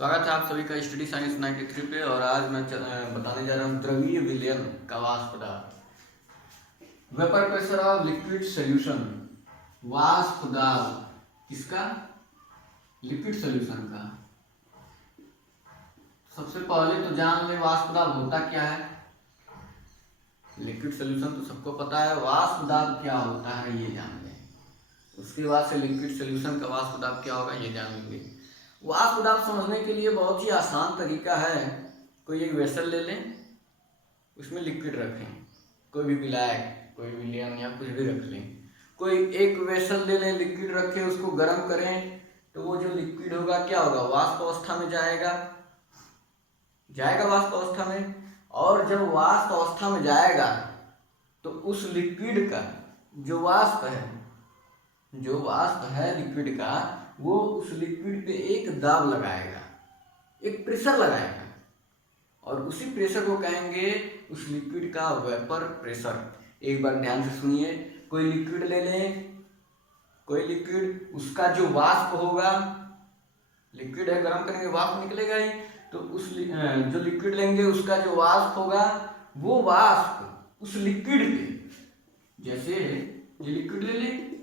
स्वागत है आप सभी का स्टडी साइंस 93 पे। और आज मैं बताने जा रहा हूँ द्रवीय विलयन का वाष्प दाब। Vapour pressure of liquid solution, वाष्प दाब किसका? लिक्विड सोल्यूशन का। सबसे पहले तो जान ले वाष्प दाब होता क्या है। लिक्विड सोल्यूशन तो सबको पता है, वाष्प दाब क्या होता है ये जान ले। उसके बाद से लिक्विड सोल्यूशन का वाष्प दाब क्या होगा ये जान लेंगे। वाष्प दाब समझने के लिए बहुत ही आसान तरीका है। कोई एक वेसल ले लें, उसमें लिक्विड रखें, कोई भी विलायक, कोई विलयन या कुछ भी रख लें। कोई एक वेसल ले लें, लिक्विड रखें, उसको गर्म करें तो वो जो लिक्विड होगा क्या होगा? वाष्प अवस्था में जाएगा वाष्प अवस्था में। और जब वाष्प अवस्था में जाएगा तो उस लिक्विड का जो वाष्प है लिक्विड का, वो उस लिक्विड पे एक दाब लगाएगा, एक प्रेशर लगाएगा, और उसी प्रेशर को कहेंगे उस लिक्विड का वेपर प्रेशर। एक बार ध्यान से सुनिए, कोई लिक्विड ले लें, कोई लिक्विड, उसका जो वाष्प होगा, लिक्विड है, गर्म करेंगे वाष्प निकलेगा ही, तो उस जो लिक्विड लेंगे उसका जो वाष्प होगा, वो वाष्प उस लिक्विड पे, जैसे ये लिक्विड ले लें,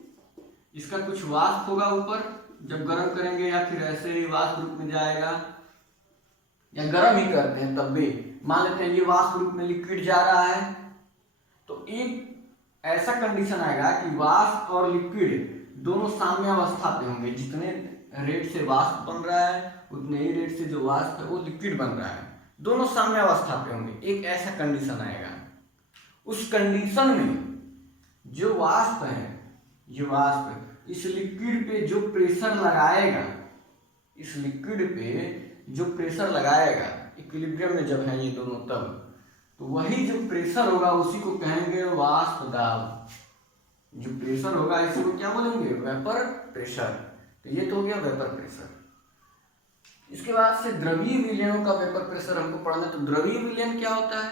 इसका कुछ वाष्प होगा ऊपर, जब गर्म करेंगे या फिर ऐसे ही वाष्प रूप में जाएगा, या गर्म ही करते हैं तब भी, मान लेते हैं ये वाष्प रूप में लिक्विड जा रहा है, तो एक ऐसा कंडीशन आएगा कि वाष्प और लिक्विड दोनों साम्य अवस्था पे होंगे। जितने रेट से वाष्प बन रहा है उतने ही रेट से जो वाष्प है वो लिक्विड बन रहा है, दोनों साम्य अवस्था पे होंगे। एक ऐसा कंडीशन आएगा। उस कंडीशन में जो वाष्प है, ये वाष्प इस लिक्विड पे जो प्रेशर लगाएगा, इस लिक्विड पे जो प्रेशर लगाएगा इक्विलिब्रियम में जब है ये दोनों, तब तो वही जो प्रेशर होगा उसी को कहेंगे वाष्प दाब। जो प्रेशर होगा इसी को क्या बोलेंगे? Vapour pressure. तो ये तो हो गया वेपर प्रेशर। इसके बाद से द्रवीय विलयनों का वेपर प्रेशर हमको पढ़ना है। तो द्रवीय विलयन क्या होता है?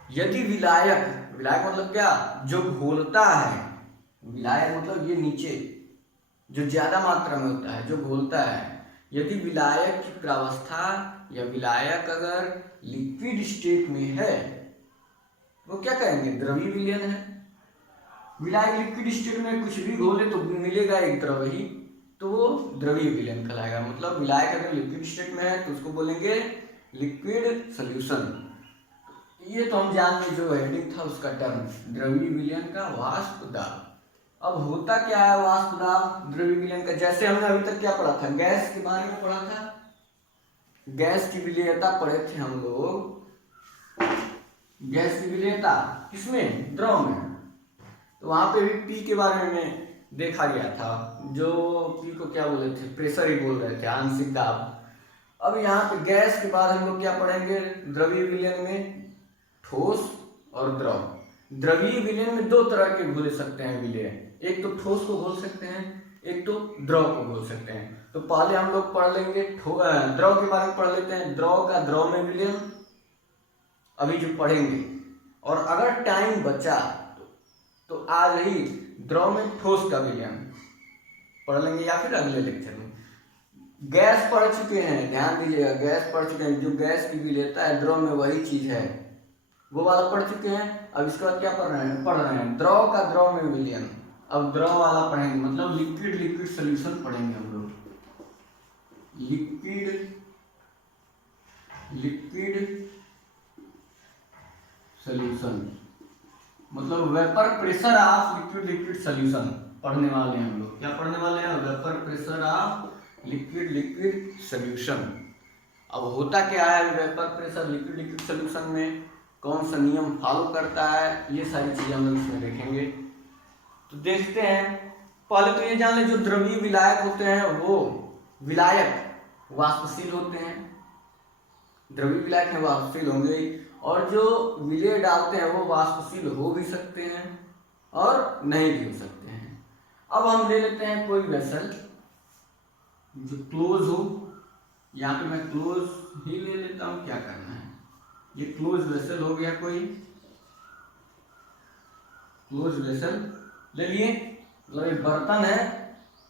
यदि विलायक मतलब क्या? जो घोलता है, विलायक मतलब ये नीचे जो ज्यादा मात्रा में होता है, जो घोलता है। यदि विलायक की प्रावस्था या विलायक अगर लिक्विड स्टेट में है, वो क्या कहेंगे? द्रवीय विलयन है। विलायक लिक्विड स्टेट में कुछ भी घोले तो मिलेगा एक द्रव ही, तो वो द्रवीय विलयन कहलाएगा। मतलब विलायक अगर लिक्विड स्टेट में है तो उसको बोलेंगे लिक्विड सोल्यूशन। ये तो हम जान लें, जो हेडिंग था उसका टर्म, द्रवीय विलयन का वाष्प दाब। अब होता क्या है वाष्प दाब द्रवीय विलयन का? जैसे हमने अभी तक क्या पढ़ा था, गैस के बारे में पढ़ा था, गैस की विलयनता पढ़े थे हम लोग। गैस की विलयनता किसमें? द्रव में। तो वहां पे भी पी के बारे में देखा गया था, जो पी को क्या बोले थे? प्रेशर ही बोल रहे थे, आंशिक दाब। अब यहाँ पे गैस के बाद हम लोग क्या पढ़ेंगे द्रवीय विलयन में? ठोस और द्रव। द्रवीय विलयन में दो तरह के घोल सकते हैं विलयन, एक तो ठोस को घोल सकते हैं, एक तो द्रव को घोल सकते हैं। तो पहले हम लोग पढ़ लेंगे द्रव के बारे में पढ़ लेते हैं। द्रव का द्रव में विलयन अभी जो पढ़ेंगे, और अगर टाइम बचा तो आज ही द्रव में ठोस का विलयन पढ़ लेंगे, या फिर अगले लेक्चर में। गैस पढ़ चुके हैं, ध्यान दीजिएगा, गैस पढ़ चुके हैं। जो गैस की विलयनता है द्रव में वही चीज है, वो वाला पढ़ चुके हैं। अब इसके बाद क्या पढ़ रहे हैं? द्रव का द्रव में विलयन। अब द्रव वाला पढ़ेंगे, मतलब लिक्विड सोल्यूशन पढ़ेंगे हम लोग। लिक्विड सोल्यूशन मतलब vapour pressure of liquid solution पढ़ने वाले हैं हम लोग। क्या पढ़ने वाले हैं? Vapour pressure of liquid solution. अब होता क्या है वेपर प्रेशर लिक्विड सोल्यूशन में? कौन सा नियम फॉलो करता है? ये सारी चीजें हम लोग इसमें देखेंगे। तो देखते हैं। पहले तो ये जान ले, जो द्रवीय विलायक होते हैं वो विलायक वाष्पशील होते हैं। द्रवीय विलायक में वाष्पशील होंगे, और जो विलय डालते हैं वो वाष्पशील हो भी सकते हैं और नहीं भी हो सकते हैं। अब हम ले लेते हैं कोई वेसल जो क्लोज हो। यहाँ पे मैं क्लोज ही ले लेता हूँ, क्या करना है। ये क्लोज वेसल हो गया, कोई क्लोज वेसल ले लिए। मतलब एक बर्तन है,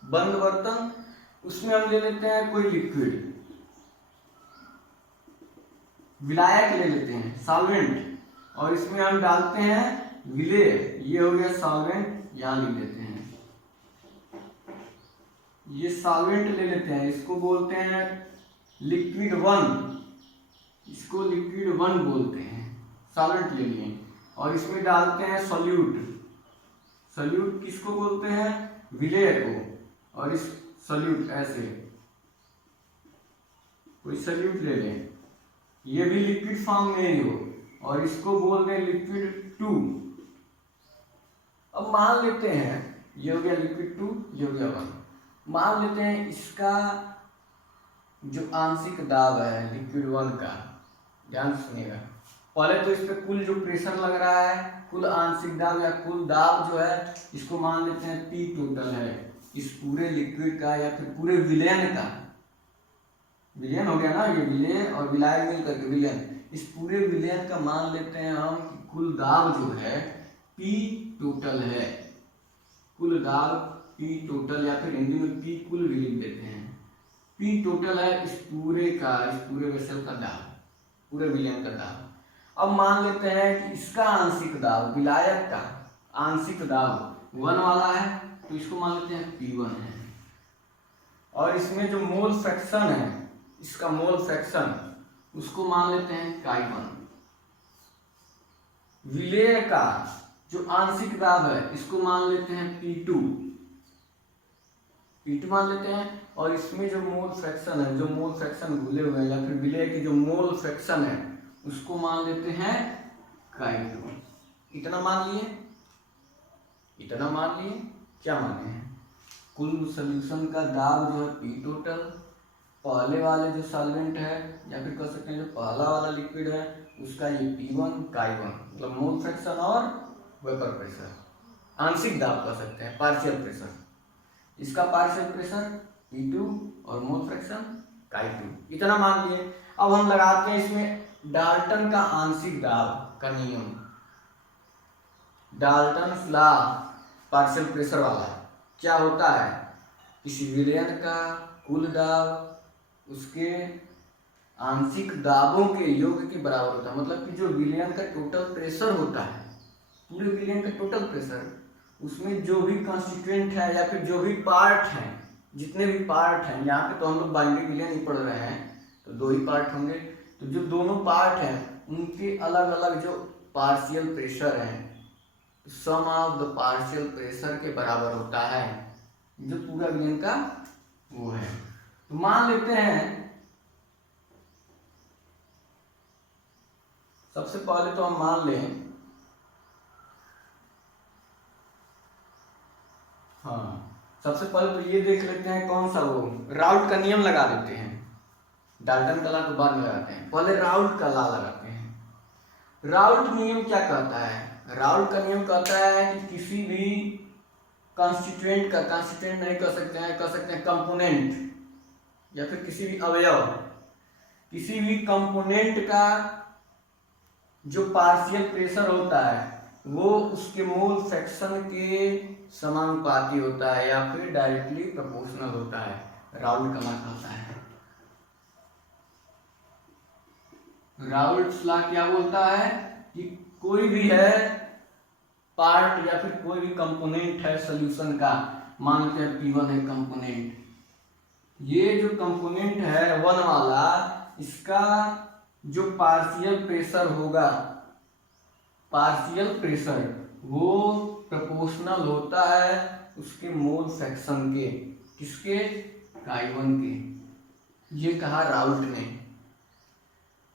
बंद बर्तन, उसमें हम ले लेते हैं कोई लिक्विड, विलायक ले लेते हैं, सॉल्वेंट, और इसमें हम डालते हैं विलेय। ये हो गया सॉल्वेंट, यहां लिख देते हैं। ये सॉल्वेंट ले लेते हैं, इसको बोलते हैं लिक्विड 1, इसको लिक्विड 1 बोलते हैं। सॉल्वेंट ले लिए और इसमें डालते हैं सोल्यूट। सोल्यूट किसको बोलते हैं? विलेय को। और इस सोल्यूट ऐसे कोई सोल्यूट ले लें, ये भी लिक्विड फॉर्म में ही हो, और इसको बोल दें लिक्विड 2। अब मान लेते हैं ये हो गया लिक्विड 2, ये हो गया 1। मान लेते हैं इसका जो आंशिक दाब है लिक्विड 1 का, ध्यान सुनिएगा, पहले तो इस पे कुल जो प्रेशर लग रहा है, कुल आंशिक दाब या कुल दाब जो है, इसको मान लेते हैं P टोटल है इस पूरे लिक्विड का या फिर पूरे विलयन का। विलयन हो गया ना, ये विलय और विलायक मिल करके विलयन, इस पूरे विलयन का मान लेते हैं हम कि कुल दाब जो है P टोटल है। कुल दाब P टोटल, या फिर हिंदी में P कुल भी लिख देते हैं। P टोटल है इस पूरे का, इस पूरे वेसल का दाब, पूरे विलयन का दाब। अब मान लेते हैं कि इसका आंशिक दाब, विलायक का आंशिक दाब 1 वाला है, तो इसको मान लेते हैं P1 है। और इसमें जो मोल फ्रैक्शन है, इसका मोल फ्रैक्शन, उसको मान लेते हैं Chi1। विलेय का जो आंशिक दाब है, इसको मान लेते हैं P2 मान लेते हैं। और इसमें जो मोल फ्रैक्शन है, जो मोल फ्रैक्शन भूले हुए हैं, या फिर विलेय की जो मोल फ्रैक्शन है, उसको मान लेते हैं Chi2। इतना मान लिए, इतना मान लिए, क्या माने हैं? कुल सॉल्यूशन का दाब जो है P टोटल, पहले वाले जो सॉल्वेंट है या फिर कह सकते हैं जो पहला वाला लिक्विड है, उसका ये P1 Chi1, मतलब मोल फ्रैक्शन और वेपर प्रेशर, आंशिक दाब कह सकते हैं, पार्शियल प्रेशर। इसका पार्शियल प्रेशर P2 और मोल फ्रैक्शन Chi2, इतना मान लिए। अब हम लगाते हैं इसमें डाल्टन का आंशिक दाब का नियम, डाल्टन लॉ पार्शियल प्रेशर वाला। क्या होता है? किसी विलयन का कुल दाब उसके आंशिक दाबों के योग के बराबर होता है। मतलब कि जो विलयन का टोटल प्रेशर होता है, पूरे विलयन का टोटल प्रेशर, उसमें जो भी कंस्टिट्यूएंट है या फिर जो भी पार्ट हैं, जितने भी पार्ट हैं, यहाँ पे तो हम लोग बाइनरी विलयन ही पढ़ रहे हैं, तो 2 ही पार्ट होंगे, तो जो दोनों पार्ट हैं उनके अलग अलग जो पार्शियल प्रेशर है, सम ऑफ द पार्शियल प्रेशर के बराबर होता है, जो पूरा विलयन का वो है। तो मान लेते हैं, सबसे पहले तो हम मान लें, हाँ, सबसे पहले तो ये देख लेते हैं कौन सा, वो राउल्ट का नियम लगा देते हैं। डाल्टन का लॉ तो बाद में लगाते हैं, पहले राउल्ट का लॉ लगाते हैं। राउल्ट नियम क्या कहता है? राउल्ट का नियम कहता है कि किसी भी कॉन्स्टिट्यूएंट का, कॉन्स्टिट्यूएंट नहीं कह सकते हैं, कह सकते हैं कंपोनेंट, या फिर किसी भी अवयव, किसी भी कंपोनेंट का जो पार्शियल प्रेशर होता है वो उसके मोल फ्रैक्शन के समानुपाती होता है या फिर डायरेक्टली प्रोपोर्शनल होता है। राउल्ट का लॉ कहता है। राउल्ट लॉ क्या बोलता है कि कोई भी है पार्ट या फिर कोई भी कंपोनेंट है सॉल्यूशन का, मान लेते हैं P1 है कंपोनेंट, ये जो कंपोनेंट है 1 वाला, इसका जो पार्शियल प्रेशर होगा, पार्शियल प्रेशर वो प्रोपोर्शनल होता है उसके मोल फ्रैक्शन के, किसके? Chi1 के। ये कहा राउल्ट ने।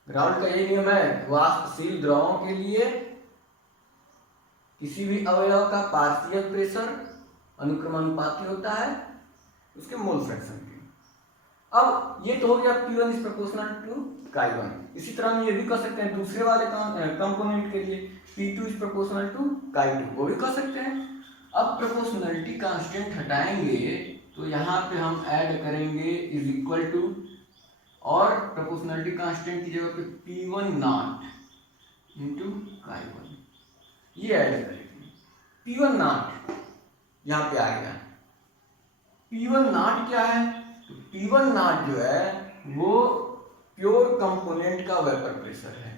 राउल्ट का ये नियम है, वाष्पशील द्रवों के लिए किसी भी अवयव का पार्शियल प्रेशर अनुक्रमानुपाती होता है उसके मोल फ्रैक्शन के। अब ये तो हो गया P1 is proportional to Chi1। इसी तरह हम ये भी कह सकते हैं दूसरे वाले कंपोनेंट के लिए P2 is proportional to Chi2, वो भी कह सकते हैं। अब प्रोपोर्शनलिटी कांस्टेंट हटाएंगे तो यहाँ पे हम ऐड करेंगे इज इक्वल टू, और प्रोपोर्शनलिटी कांस्टेंट की जगह पे P1 नॉट इंटू Chi1, ये ऐड करेंगे। P1 नॉट यहाँ पे आ गया। P1 नॉट क्या है? तो P1 नॉट जो है वो प्योर कंपोनेंट का वेपर प्रेशर है।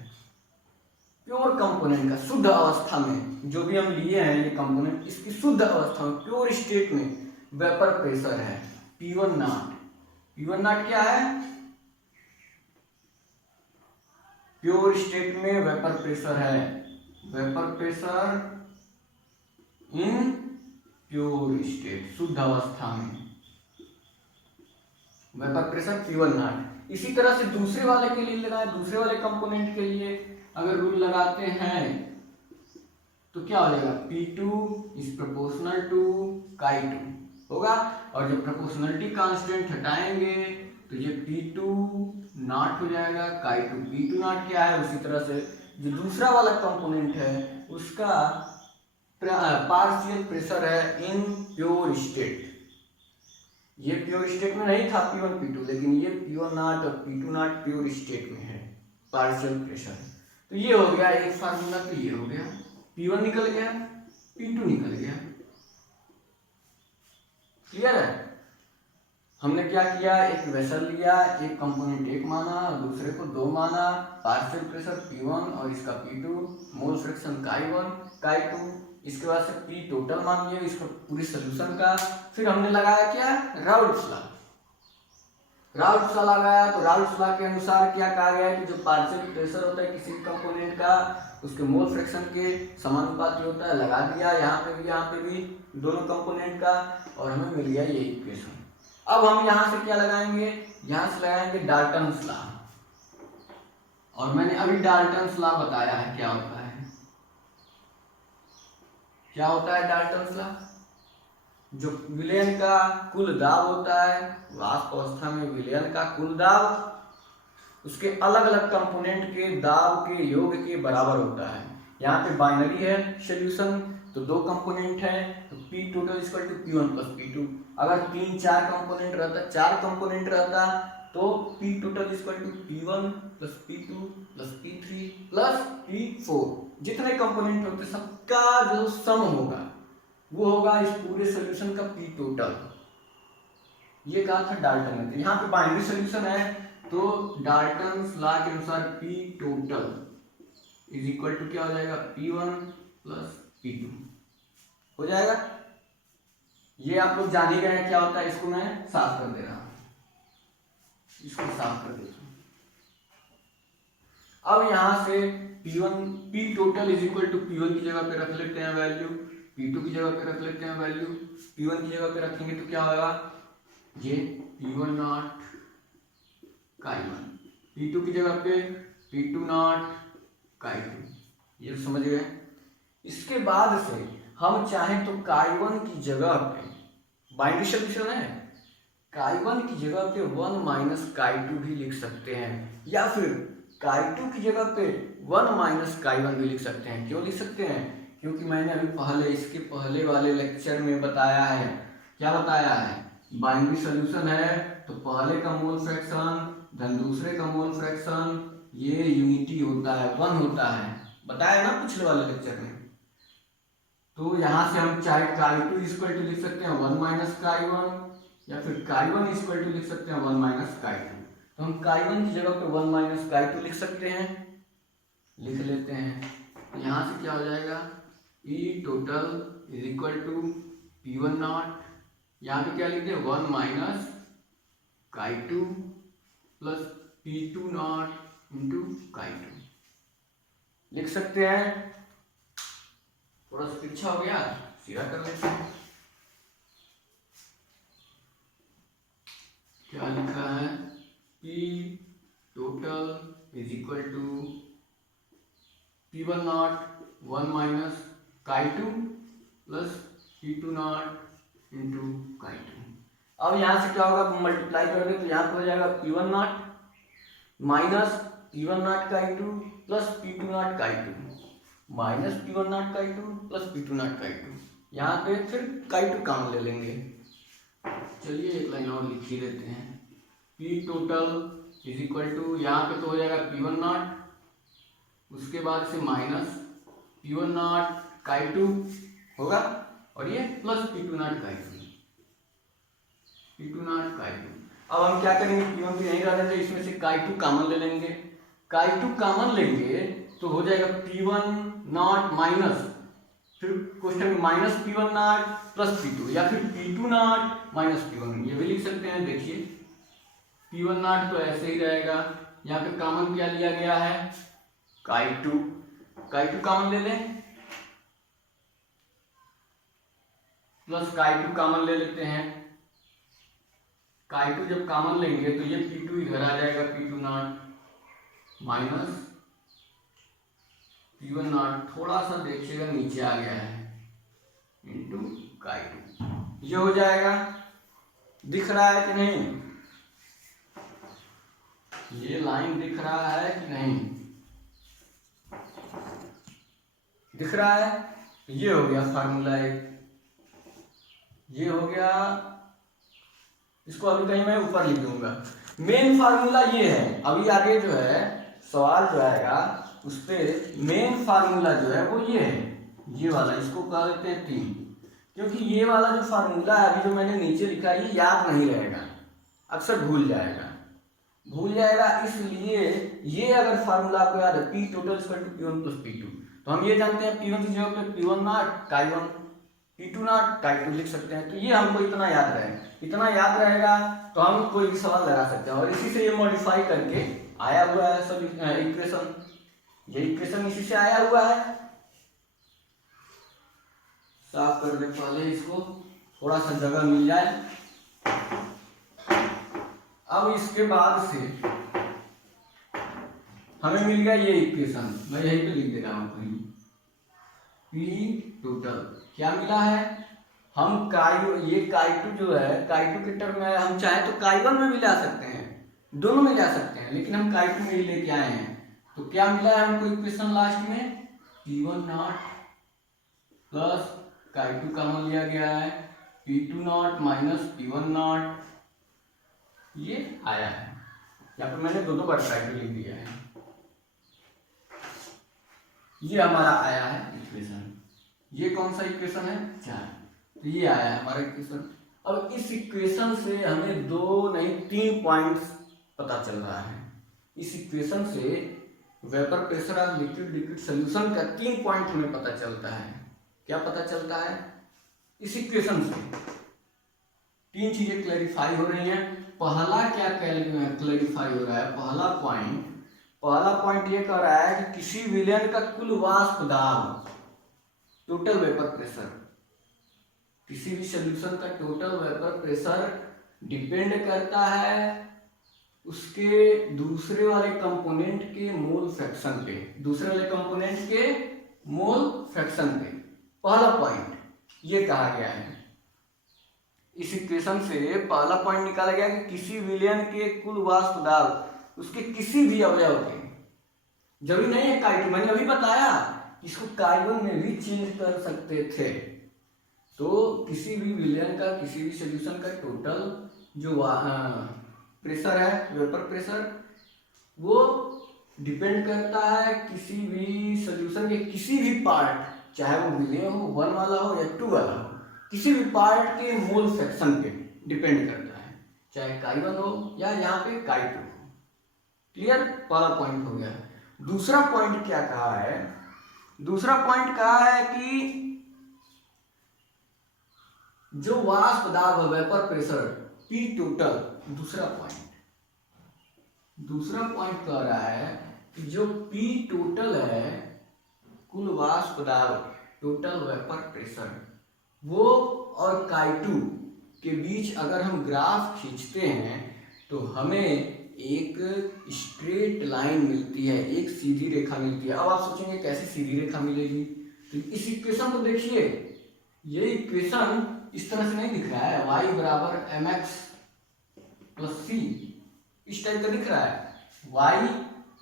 प्योर कंपोनेंट का, शुद्ध अवस्था में जो भी हम लिए हैं ये कंपोनेंट, इसकी शुद्ध अवस्था में प्योर स्टेट में वेपर प्रेशर है P1 नॉट। P1 नॉट क्या है? प्योर स्टेट में वेपर प्रेशर है। Vapour pressure in pure state, शुद्ध अवस्था में वेपर प्रेशर P1 नॉट। इसी तरह से दूसरे वाले के लिए लगाए, दूसरे वाले कंपोनेंट के लिए अगर रूल लगाते हैं तो क्या हो जाएगा? P2 is proportional to chi2 होगा। और जब प्रोपोर्शनलिटी कांस्टेंट हटाएंगे तो ये P2 नॉट हो जाएगा chi2। P2 नॉट क्या है? उसी तरह से जो दूसरा वाला कंपोनेंट है उसका पार्शियल प्रेशर है इन प्योर स्टेट। ये प्योर स्टेट में नहीं था P1 P2, लेकिन ये P1 नॉट और P2 नॉट प्योर स्टेट में है पार्शियल प्रेशर। तो ये हो गया एक फार्मूला, तो ये हो गया P1 निकल गया, P2 निकल गया। क्लियर है? हमने क्या किया, एक वेसल लिया, एक कंपोनेंट 1 माना और दूसरे को 2 माना, पार्शियल प्रेशर P1 और इसका P2, mole fraction chi1 chi2, इसके बाद से P टोटल मान लिया इसका पूरी सोल्यूशन का। फिर हमने लगाया क्या? Raoult's law. राउल्ट्स लॉ लगाया तो राउल्ट्स लॉ के अनुसार क्या कहा गया है कि जो पार्शियल प्रेशर होता है किसी कंपोनेंट का उसके मोल फ्रैक्शन के समानुपाती होता है। लगा दिया यहाँ पे भी दोनों कंपोनेंट का, और हमें मिल गया ये इक्वेशन। अब हम यहाँ से क्या लगाएंगे? यहाँ से लगाएंगे डाल्टन्स लॉ। और मैंने अभी डाल्टन्स लॉ बताया है क्या होता है। क्या होता है डाल्टन्स लॉ? जो विलयन का कुल दाब होता है, वाष्प अवस्था में विलयन का कुल दाब उसके अलग अलग कंपोनेंट के दाब के योग के बराबर होता है। यहाँ पे बाइनरी है सॉल्यूशन, तो 2 कंपोनेंट है तो P total equal to P1 plus P2। अगर 3-4 कंपोनेंट रहता, 4 कंपोनेंट रहता तो P total equal to P1 plus P2 plus P3 plus P4। जितने कंपोनेंट होते सबका जो सम होगा वो होगा इस पूरे सॉल्यूशन का P टोटल। ये कहा था डाल्टन ने। यहाँ पे बाइनरी सॉल्यूशन है तो डाल्टन्स लॉ के अनुसार P total is equal to क्या हो जाएगा? P1 प्लस P2 हो जाएगा। ये आप लोग जान ही गए हैं क्या होता है। इसको मैं साफ कर दे रहा हूं, इसको साफ कर देता हूं। अब यहां से P total is equal to P1 की जगह पे रख लेते हैं वैल्यू, P2 की जगह पे रख लेते हैं वैल्यू। P1 की जगह पे रखेंगे तो क्या होगा? ये P1 नॉट chi1, P2 की जगह पे P2 नॉट chi2। ये समझ गए? इसके बाद से हम चाहें तो chi1 की जगह पे, बाइनरी सॉल्यूशन है, chi1 की जगह पे 1 माइनस chi2 भी लिख सकते हैं, या फिर chi2 की जगह पे 1 माइनस chi1 भी लिख सकते हैं। क्यों लिख सकते हैं? क्योंकि मैंने अभी इसके पहले वाले लेक्चर में बताया है। क्या बताया है? बाइनरी सॉल्यूशन है तो पहले का मोल फ्रैक्शन धन दूसरे का मोल फ्रैक्शन ये यूनिटी होता है, 1 होता है, बताया ना पिछले वाले लेक्चर में। तो यहाँ से हम चाहे chi2 इक्वल टू लिख सकते हैं 1 माइनस chi1, या फिर chi1 इक्वल टू लिख सकते हैं 1 माइनस chi2। तो हम chi1 की जगह पे 1 माइनस chi2 लिख सकते हैं, लिख लेते हैं। यहाँ से क्या हो जाएगा? E total is equal to P1 naught, यहाँ पे क्या लिखते हैं? 1 minus chi2 plus P2 naught into chi2 लिख सकते हैं। थोड़ा सा पीछा हो गया, सीधा कर लेते हैं। क्या लिखा है? P total is equal to P1 naught 1 minus chi2 plus P2 naught into chi2। अब यहाँ से क्या होगा? मल्टीप्लाई करोगे तो यहाँ पे हो जाएगा P1 not minus P1 not chi2 plus P2 naught chi2 minus P1 not chi2 plus P2 naught chi2। यहाँ पे फिर chi2 काम ले लेंगे। चलिए एक लाइन और लिख ही देते हैं। P total is equal to, यहाँ पे तो हो जाएगा P1 नॉट, उसके बाद से माइनस P1 नॉट chi2 होगा, और ये plus P2 naught chi2, P2 naught chi2। अब हम क्या करेंगे, P1 तो यहीं रहने थे, इसमें से Chi2 कॉमन ले लेंगे। Chi2 कॉमन लेंगे तो हो जाएगा P1 नॉट माइनस, फिर क्वेश्चन में minus P1 naught plus P2, या फिर P2 नॉट माइनस P1, ये भी लिख सकते हैं। देखिए P1 नॉट तो ऐसे ही रहेगा, यहाँ पे कॉमन क्या लिया गया है, Chi2 कॉमन ले लें, प्लस Chi2 कॉमन ले लेते हैं। Chi2 जब कॉमन लेंगे तो ये P2 इधर आ जाएगा, P2 not minus P1 not, थोड़ा सा देखिएगा नीचे आ गया है, इंटू Chi2, ये हो जाएगा। दिख रहा है कि नहीं, ये लाइन दिख रहा है कि नहीं, दिख रहा है। ये हो गया फार्मूला एक, ये हो गया, इसको अभी कहीं मैं ऊपर लिख दूंगा। मेन फार्मूला ये है, अभी आगे जो है सवाल जो आएगा उस पे मेन फार्मूला जो है वो ये है, ये वाला, इसको कह देते हैं 3, क्योंकि ये वाला जो फार्मूला है अभी जो मैंने नीचे लिखा है ये याद नहीं रहेगा, अक्सर भूल जाएगा, इसलिए ये अगर फार्मूला आपको याद है P total P1 plus P2, तो हम ये जानते हैं P1 की जगह पे P1 naught Chi1, P2 naught Chi2 लिख सकते हैं। तो ये हमको इतना याद रहेगा, इतना याद रहेगा तो हम कोई भी सवाल लगा सकते हैं, और इसी से ये मॉडिफाई करके आया हुआ है सब इक्वेशन, ये इक्वेशन इसी से आया हुआ है। साफ कर दे पहले इसको, थोड़ा सा जगह मिल जाए। अब इसके बाद से हमें मिल गया ये इक्वेशन, मैं यहीं पे लिख दे रहा हूं कहीं, P टोटल क्या मिला है, हम ये Chi2 जो है, Chi2 के टर्म में हम चाहे तो Chi1 में भी ला सकते हैं, दोनों में जा सकते हैं, लेकिन हम Chi2 में ही लेके आए हैं। तो क्या मिला है हमको इक्वेशन लास्ट में, P1 naught plus Chi2 common लिया गया है, P2 not minus P1 not, ये आया है। यहाँ पर मैंने दो बार Chi2 लिख दिया है, ये हमारा आया है इक्वेशन। ये कौन सा इक्वेशन है, 4, तो ये आया है हमारा इक्वेशन। अब इस इक्वेशन से हमें 2 नहीं 3 पॉइंट्स पता चल रहा है। इस इक्वेशन से vapour pressure of liquid liquid solution का 3 पॉइंट हमें पता चलता है। क्या पता चलता है, इस इक्वेशन से 3 चीजें क्लैरिफाई हो रही हैं। पहला क्या क्लैरिफाई हो रहा है, पहला पॉइंट ये कह रहा है कि किसी विलयन का कुल वाष्प दाब, टोटल वेपर प्रेशर, किसी भी सॉल्यूशन का टोटल वेपर प्रेशर डिपेंड करता है उसके दूसरे वाले कंपोनेंट के मोल फ्रैक्शन पे, पे। पहला पॉइंट ये कहा गया है, इस इक्वेशन से पहला पॉइंट निकाला गया कि किसी विलयन के कुल वाष्प दाब उसके किसी भी अवयव के, जरूरी नहीं है Chi2, मैंने अभी बताया इसको Chi1 में भी चेंज कर सकते थे। तो किसी भी विलयन का, किसी भी सॉल्यूशन का टोटल जो प्रेशर है, वेपर प्रेशर, वो डिपेंड करता है किसी भी सॉल्यूशन के किसी भी पार्ट, चाहे वो विलयन हो, 1 वाला हो या 2 वाला हो, किसी भी पार्ट के मोल फ्रैक्शन पे डिपेंड करता है, चाहे Chi1 हो या यहाँ पे Chi2 हो। क्लियर, पहला पॉइंट हो गया। दूसरा पॉइंट क्या कहा है, दूसरा पॉइंट कहा है कि जो वाष्प दाब है, वेपर प्रेशर P टोटल, दूसरा पॉइंट कह रहा है कि जो P टोटल है, कुल वाष्प दाब, टोटल वेपर प्रेशर, वो और Chi2 के बीच अगर हम ग्राफ खींचते हैं तो हमें एक स्ट्रेट लाइन मिलती है, एक सीधी रेखा मिलती है। अब आप सोचेंगे कैसे सीधी रेखा मिलेगी, तो इस इक्वेशन को देखिए, ये इक्वेशन इस तरह से नहीं दिख रहा है, y बराबर mx प्लस c, इस टाइप का दिख रहा है, y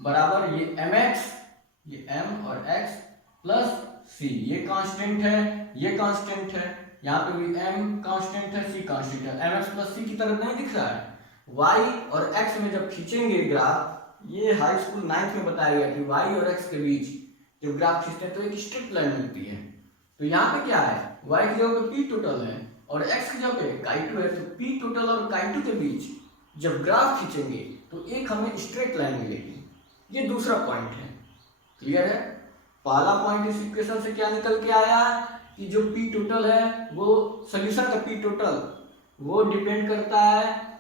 बराबर ये mx, ये m और x प्लस c, ये कांस्टेंट है, ये कांस्टेंट है, यहाँ पे भी m कांस्टेंट है, c कांस्टेंट है, mx प्लस c की तरफ नहीं दिख रहा है। y और x में जब खींचेंगे ग्राफ, ये हाई स्कूल 9th में बताया गया कि y और x के बीच जब ग्राफ खींचते हैं तो एक स्ट्रेट लाइन मिलती है। तो यहाँ पे क्या है, y की जगह पे P टोटल है और x की जगह पे Chi2 है, तो P टोटल और Chi2 के बीच जब ग्राफ खींचेंगे तो एक हमें स्ट्रेट लाइन मिलेगी। ये दूसरा पॉइंट है। क्लियर है? पहला पॉइंट इस इक्वेशन से क्या निकल के आया कि जो पी टोटल है वो सोल्यूशन का पी टोटल वो डिपेंड करता है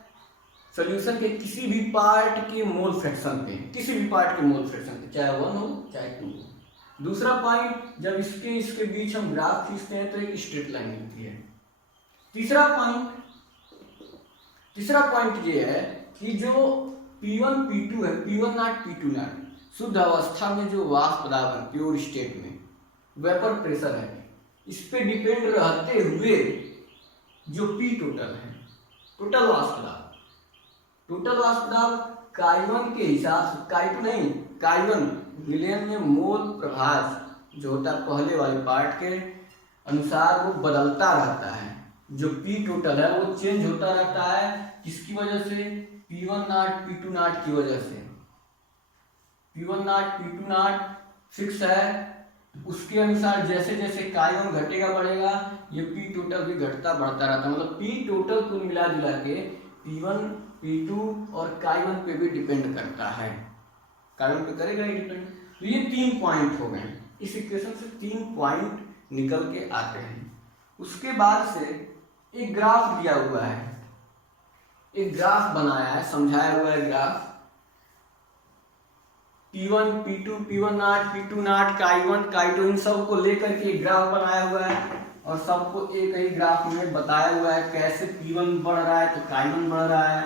सोल्यूशन के किसी भी पार्ट के मोल फ्रैक्शन पे, किसी भी पार्ट के मोल फ्रैक्शन पे, चाहे 1 हो चाहे 2 हो। दूसरा पॉइंट, जब इसके बीच हम ग्राफ खींचते हैं तो एक स्ट्रेट लाइन मिलती है। तीसरा पॉइंट ये है कि जो P1 P2 है, P1 नॉट P2 नॉट, शुद्ध अवस्था में जो वाष्प दाब है, प्योर स्टेट में वेपर प्रेशर है, इस पे डिपेंड रहते हुए जो P टोटल है, टोटल वाष्प दाब Chi1 के हिसाब से, Chi2 नहीं, Chi1 मिलियन में मोल प्रभाज जो होता है पहले वाले पार्ट के अनुसार वो बदलता रहता है। जो P टोटल है वो चेंज होता रहता है, किसकी वजह से? P1 नॉट P2 नॉट की वजह से। P1 not P2 not fix है, उसके अनुसार जैसे जैसे Chi1 घटेगा बढ़ेगा, ये P टोटल भी घटता बढ़ता रहता है। मतलब P टोटल को मिला जुला के P1 P2 और Chi1 पे भी डिपेंड करता है। Chi1 पे करेगा ही डिपेंड। तो ये 3 पॉइंट हो गए। इस इक्वेशन से 3 पॉइंट निकल के आते हैं। उसके बाद से एक ग्राफ दिया हुआ है, एक ग्राफ बनाया है, समझाया हुआ है graph. P1 P2 P1 not P2 not Chi1 इन सब को लेकर के एक ग्राफ बनाया हुआ है और सबको एक ही ग्राफ में बताया हुआ है कैसे P1 बढ़ रहा है तो Chi1 बढ़ रहा है,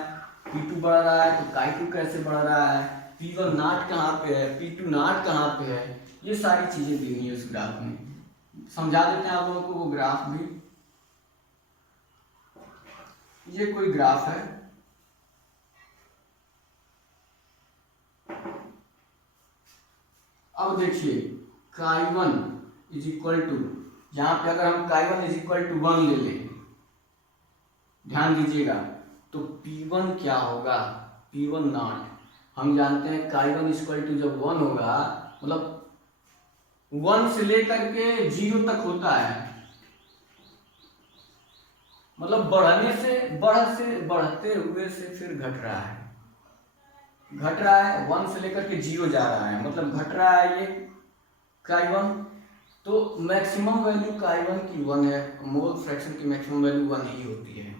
P2 बढ़ रहा है तो Chi2 कैसे बढ़ रहा है, P1 नॉट कहाँ पे है, P2 नॉट कहाँ पे है, ये सारी चीजें दी हुई है उस ग्राफ में। समझा देते हैं आप लोगों को वो ग्राफ भी। ये कोई ग्राफ है, अब देखिए Chi1 इज इक्वल टू, यहाँ पे अगर हम Chi1 इज इक्वल टू 1 ले लें, ध्यान दीजिएगा, तो P1 क्या होगा? P1 नॉट, हम जानते हैं Chi1 इज इक्वल टू जब 1 होगा, मतलब 1 से लेकर के 0 तक होता है, मतलब बढ़ते हुए से फिर घट रहा है, 1 से लेकर के 0 जा रहा है, मतलब घट रहा है ये Chi1। तो मैक्सिमम वैल्यू Chi1 की 1 है, मोल फ्रैक्शन की मैक्सिमम वैल्यू 1 ही होती है।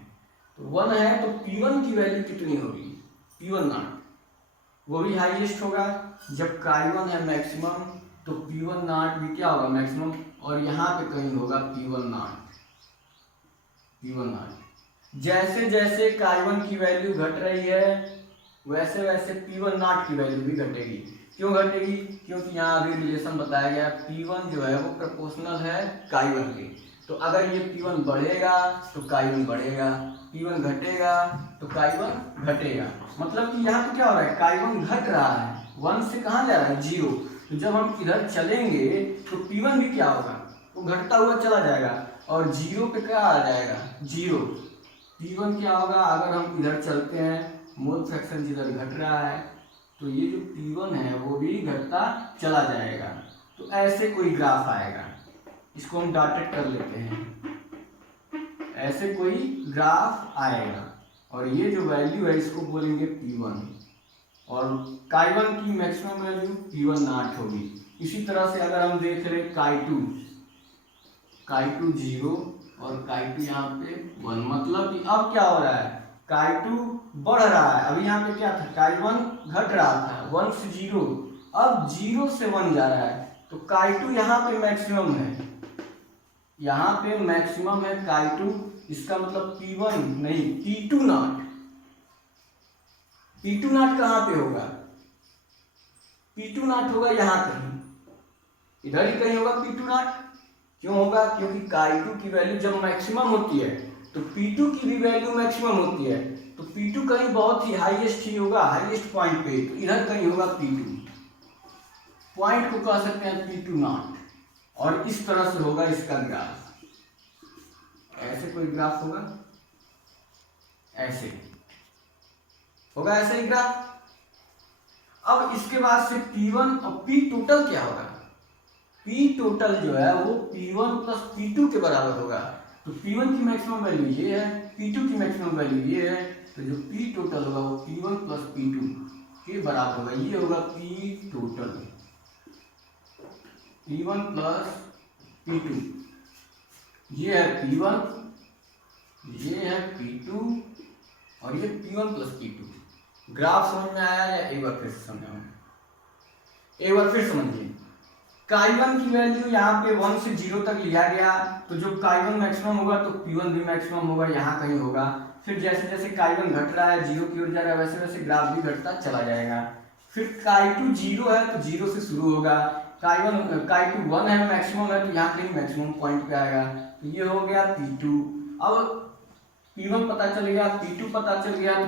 तो 1 है तो P1 की वैल्यू कितनी होगी? P1 नॉट, वो भी हाईएस्ट होगा। जब Chi1 है मैक्सिमम तो P1 नॉट भी क्या होगा? मैक्सिमम। और यहाँ पे कहीं होगा P1 नॉट। जैसे जैसे Chi1 की वैल्यू घट रही है वैसे वैसे P1 नॉट की वैल्यू भी घटेगी। क्यों घटेगी? क्योंकि यहाँ अभी रिलेशन बताया गया, P1 जो है वो प्रोपोर्शनल है Chi1 के। तो अगर ये P1 बढ़ेगा तो Chi1 बढ़ेगा, P1 घटेगा तो Chi1 घटेगा। मतलब कि यहाँ पे क्या हो रहा है? Chi1 घट रहा है, 1 से कहाँ जा रहा है? 0। तो जब हम इधर चलेंगे तो P1 भी क्या होगा? वो घटता हुआ चला जाएगा और 0 पे क्या आ जाएगा? 0। P1 क्या होगा? अगर हम इधर चलते हैं, मोल फ्रैक्शन जिधर घट रहा है तो ये जो P1 है वो भी घटता चला जाएगा। तो ऐसे कोई ग्राफ आएगा, इसको हम डॉटेड कर लेते हैं। ऐसे कोई ग्राफ आएगा और ये जो वैल्यू है इसको बोलेंगे P1 और Chi1 की मैक्सिमम वैल्यू P1 नॉट होगी। इसी तरह से अगर हम देख रहे Chi2 0 और Chi2 यहाँ पे 1, मतलब कि अब क्या हो रहा है? Chi2 बढ़ रहा है। अभी यहाँ पे क्या था? Chi1 घट रहा था 1 से 0, अब 0 से 1 जा रहा है। तो Chi2 यहाँ पे मैक्सिमम है, यहाँ पे मैक्सिमम है Chi2। इसका मतलब P1 नहीं, P2 नॉट। P2 नॉट कहाँ पे होगा? P2 नॉट होगा यहाँ कहीं, इधर ही कहीं होगा P2 नॉट। क्यों होगा? क्योंकि Chi2 की वैल्यू जब मैक्सिमम होती है तो P2 की भी वैल्यू मैक्सिमम होती है। तो P2 कहीं बहुत ही हाईएस्ट ही होगा, हाईएस्ट पॉइंट पे, तो इधर कहीं होगा P2। पॉइंट को कह सकते हैं P2 नॉट। और इस तरह से होगा इसका ग्राफ। ऐसे कोई ग्राफ होगा, ऐसे होगा, ऐसे ही ग्राफ। अब इसके बाद से P1 और P टोटल क्या होगा? P टोटल जो है वो P1 प्लस P2 के बराबर होगा। तो P1 की मैक्सिमम वैल्यू ये है, P2 की मैक्सिमम वैल्यू ये है, तो जो पी टोटल होगा वो P1 प्लस P2 के बराबर होगा। ये होगा P total, P1 plus P2, ये है P1, ये है P2 और ये P1 प्लस P2। ग्राफ समझ में आया या एक बार फिर से समझाऊं? एक बार फिर समझिए। Chi1 की वैल्यू यहाँ पे 1 से 0 तक लिया गया, तो जो Chi1 मैक्सिमम होगा तो P1 भी मैक्सिमम होगा, यहाँ कहीं होगा। फिर जैसे जैसे Chi1 घट रहा है, 0 की ओर जा रहा है, वैसे वैसे ग्राफ भी घटता चला जाएगा। फिर Chi2 0 है तो 0 से शुरू होगा, Chi2 1 है मैक्सिमम है तो यहाँ कहीं मैक्सिमम पॉइंट पे आएगा, तो ये हो गया P2। अब P1 पता चल गया, P2 पता चल गया, तो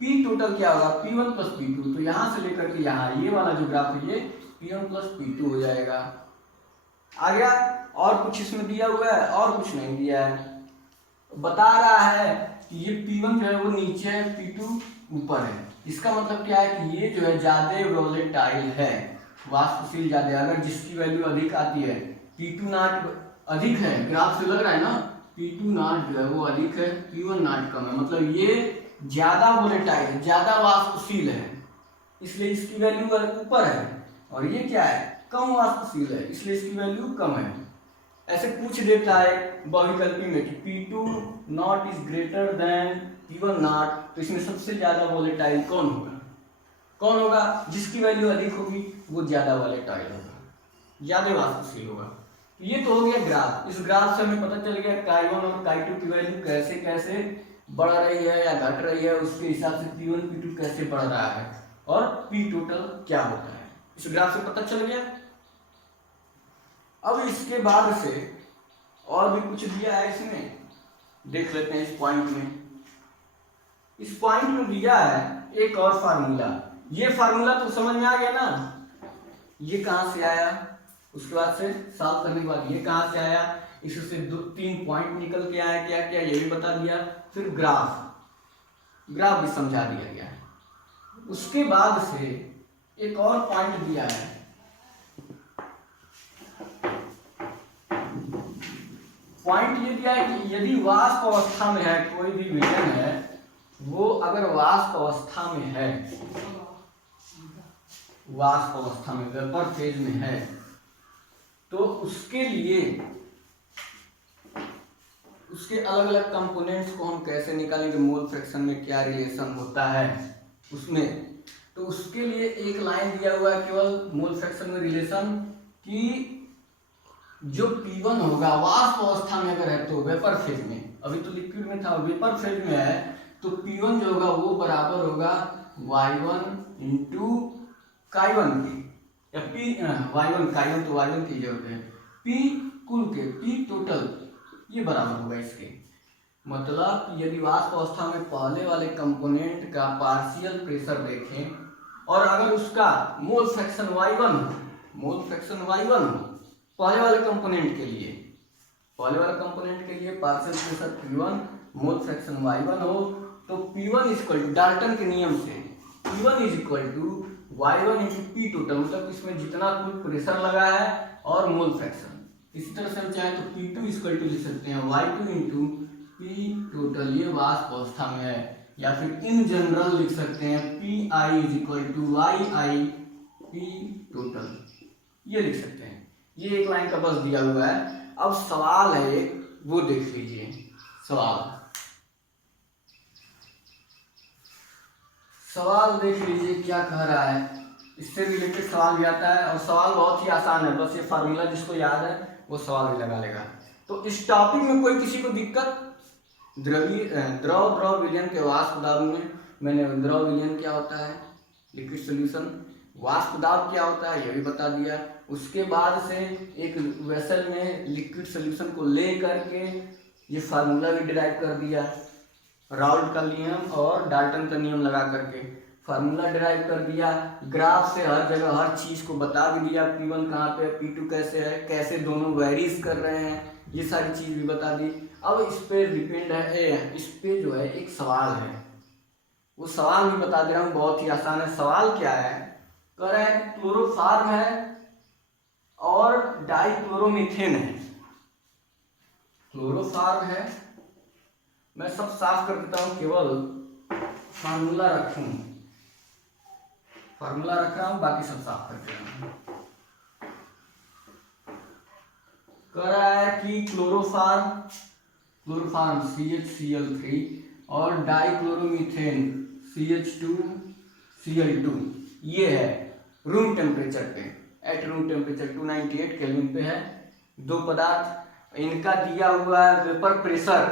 P टोटल क्या होगा? P1 plus P2। तो यहाँ से लेकर के यहाँ ये वाला जो ग्राफ है ये P1 प्लस P2 हो जाएगा। आ गया? और कुछ इसमें दिया हुआ है? और कुछ नहीं दिया है। बता रहा है कि ये P1 जो है वो नीचे है, P2 ऊपर है। इसका मतलब क्या है कि ये जो है ज्यादा वोलेटाइल है, वाष्पशील ज्यादा। अगर जिसकी वैल्यू अधिक आती है, P2 नॉट अधिक है, ग्राफ से लग रहा है ना, P2 नॉट जो है वो अधिक है, P1 नॉट कम है, मतलब ये ज्यादा वोलेटाइल है, ज्यादा वाष्पशील है, इसलिए इसकी वैल्यू ऊपर है। और ये क्या है? कम वाष्पशील है, इसलिए इसकी वैल्यू कम है। ऐसे पूछ देता है बहुविकल्पी में कि P2 not is greater than P1 not, तो इसमें सबसे ज्यादा वोलेटाइल कौन होगा? कौन होगा? जिसकी वैल्यू अधिक होगी वो ज्यादा वोलेटाइल होगा, ज्यादा वाष्पशील होगा। ये तो हो गया ग्राफ। इस ग्राफ से हमें पता चल गया Chi1 और Chi2 की वैल्यू कैसे कैसे बढ़ रही है या घट रही है, उसके हिसाब से P1 P2 कैसे बढ़ रहा है और P टोटल क्या होता है, इस ग्राफ से पता चल गया। अब इसके बाद से और भी कुछ दिया है इसमें, देख लेते हैं। इस पॉइंट में दिया है एक और फार्मूला। ये फार्मूला तो समझ में आ गया ना, ये कहां से आया, उसके बाद से सॉल्व करने के बाद ये कहां से आया, इससे 2-3 पॉइंट निकल के आया, क्या क्या ये भी बता दिया। फिर ग्राफ भी समझा दिया गया है। उसके बाद से एक और पॉइंट दिया है, पॉइंट ये दिया है कि यदि वाष्प अवस्था में है, कोई भी विलयन है वो अगर वाष्प अवस्था में है, वाष्प अवस्था में वेपर फेज में है, तो उसके लिए उसके अलग अलग कंपोनेंट्स को हम कैसे निकालेंगे, मोल फ्रैक्शन में क्या रिलेशन होता है उसमें। तो उसके लिए एक लाइन दिया हुआ है केवल मोल फ्रैक्शन में रिलेशन, कि जो P1 होगा वाष्प अवस्था में अगर है तो वेपर फेज में, अभी तो लिक्विड में था, वेपर फेज में है, तो P1 जो होगा वो बराबर होगा Y1 इंटू Chi1 की, या Y1 Chi1 तो Y1 की जरूरत है, P कुल के, P टोटल, ये बराबर होगा इसके। मतलब यदि वाष्प अवस्था में पहले वाले कंपोनेंट का पार्शियल प्रेशर देखें और अगर उसका मोल फ्रैक्शन Y1 हो, पहले वाले कंपोनेंट के लिए, partial pressure P1, mole fraction Y1 हो, तो P1 इक्वल टू डाल्टन के नियम से P1 is equal to Y1 into P total, मतलब इसमें जितना कुल प्रेशर लगा है और मोल फ्रैक्शन। इसी तरह से हम चाहे तो P2 इक्वल टू लिख सकते हैं Y2 इंटू P टोटल, ये वाष्प अवस्था में है, या फिर इन जनरल लिख सकते हैं PI is equal to YI P total, ये लिख सकते हैं। ये एक लाइन का बस दिया हुआ है। अब सवाल है एक, वो देख लीजिए। सवाल देख लीजिए क्या कह रहा है, इससे रिलेटेड सवाल भी आता है और सवाल बहुत ही आसान है, बस ये फार्मूला जिसको याद है वो सवाल भी लगा लेगा। तो इस टॉपिक में कोई किसी को दिक्कत? द्रव विलयन के वाष्प दाब में मैंने द्रव विलयन क्या होता है, लिक्विड सोल्यूशन, वाष्प दाब क्या होता है ये भी बता दिया। उसके बाद से एक वेसल में लिक्विड सोल्यूशन को ले करके ये फार्मूला भी डिराइव कर दिया, राउल्ट का नियम और डाल्टन का नियम लगा करके फार्मूला डिराइव कर दिया। ग्राफ से हर जगह हर चीज को बता भी दिया, P1 कहाँ पे, P2 कैसे है, कैसे दोनों वेरीज कर रहे हैं, ये सारी चीज भी बता दी। अब इस पे डिपेंड है, इस पे जो है एक सवाल है, वो सवाल भी बता दे रहा हूँ, बहुत ही आसान है। सवाल क्या है, कह रहा है क्लोरोफॉर्म है और डाइक्लोरोमीथेन है। क्लोरोफॉर्म है, मैं सब साफ कर देता हूँ, केवल फार्मूला रखूं, फार्मूला रख रहा हूं, बाकी सब साफ कर दे रहा हूं। कह रहा है कि क्लोरोफार्म CHCl3 और डाइक्लोरोमीथेन CH2Cl2, ये है रूम टेम्परेचर पे, एट रूम टेम्परेचर 298 केल्विन पे है दो पदार्थ। इनका दिया हुआ है वेपर प्रेशर,